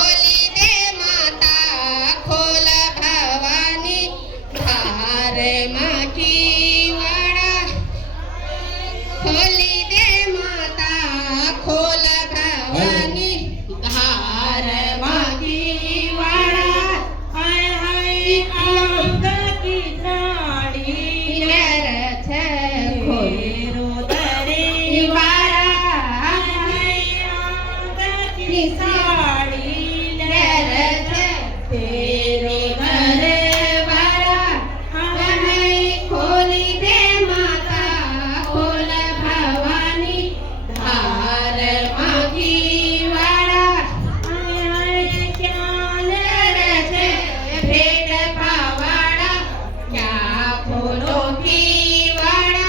खोली दे माता खोल भवानी धार मागी वाडा खोली दे माता खोल भवानी धार मागी वाडा हाय हाय अंग की साडी रथ खोरो दरे वाडा हाय हाय अंग की साडी रथ तेरो दरे वाडा हाय हाय खोली दे माता खोल भवानी धार मागी वाडा हाय हाय ज्ञान रथ भेट पावाडा क्या खोलो की वाडा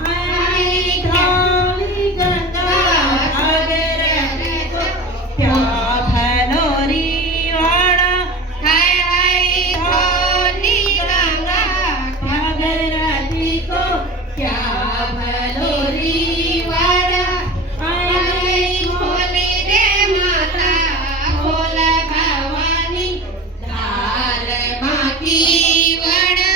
हाय हाय धौली गंगा सागर को क्या भलोरी वाडा हाय हाय धौली गंगा सागर को क्या भलोरी वाडा हाय हाय खोली दे माता खोल भवानी धार मागी वाडा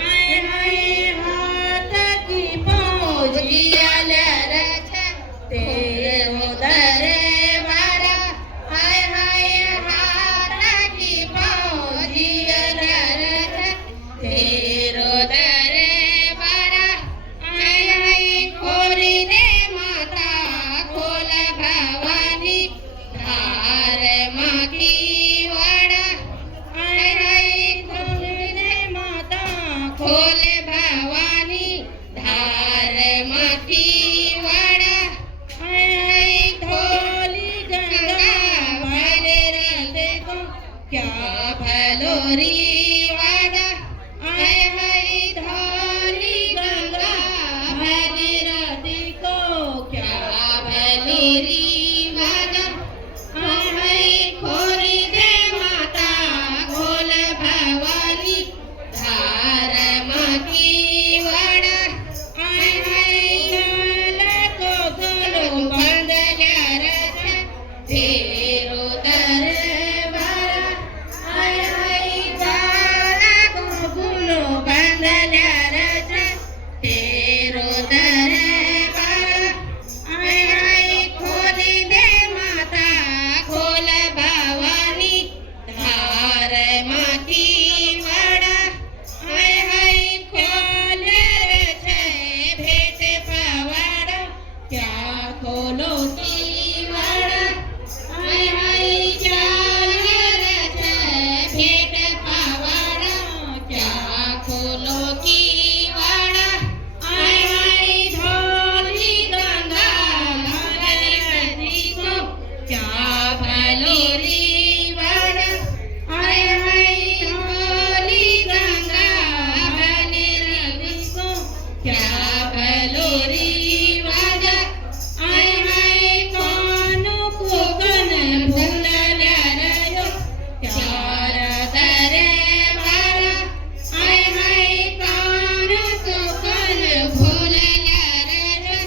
हाय हाय हात की पौज गियल रथ तेरो दरे वाडा हाय हाय हात की पौज गियल रथ तेरो दरे वाडा हाय हाय खोली दे माता खोल भवानी धार मागी वाडा हाय हाय खोली दे माता खोल भवानी धार मागी वाडा हाय हाय धौली गंगा भागीरथ को क्या भलोरी वाडा हाय हाय धौली गंगा भागीरथ को क्या भलोरी वाडा हाय हाय खोली दे माता खोल भवानी धार मागी वाडा हाय हाय लाल को गलो बांधल्या रथ तेरो दरबारा हाय हाय लाल को गलो बांधल्या रथ तेरो दरबारा हाय हाय खोली दे माता खोल भवानी धार मागी वाडा हाय हाय खोल रथ भेट पावाडा क्या खोलो की वाडा हाय हाय चाल रथ भेट पावाडा क्या खोलो की वाडा हाय हाय धौली गंगा भागीरथ को क्या भलोरी वाडा हाय हाय धौली गंगा भागीरथ को क्या भलोरी वाडा हाय हाय कानो कोकण भुलल्या रयो चार दरे वाडा हाय हाय कानो कोकण भुलल्या रयो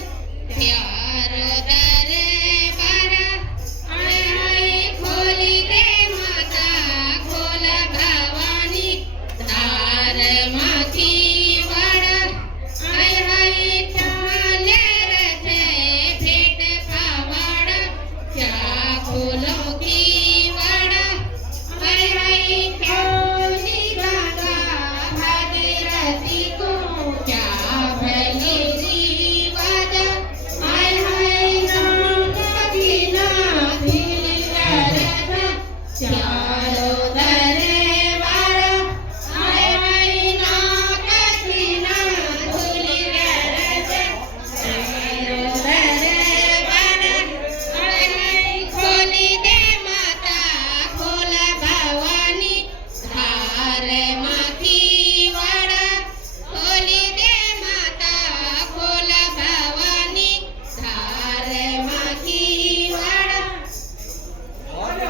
चार दरे वाडा हाय हाय खोली दे माता खोल भवानी धार मागी वाडा हाय हाय चाले रथ भेट पावाडा क्या खोलो की वाडा हाय हाय धौली गंगा भागीरथ को क्या भलोरी वाडा हाय हाय नागकी नाथीला रथ चारो दरे वाडा हाय हाय नागकी नाथीला रथ चारो दरे वाडा हाय हाय खोली दे माता खोल भवानी धार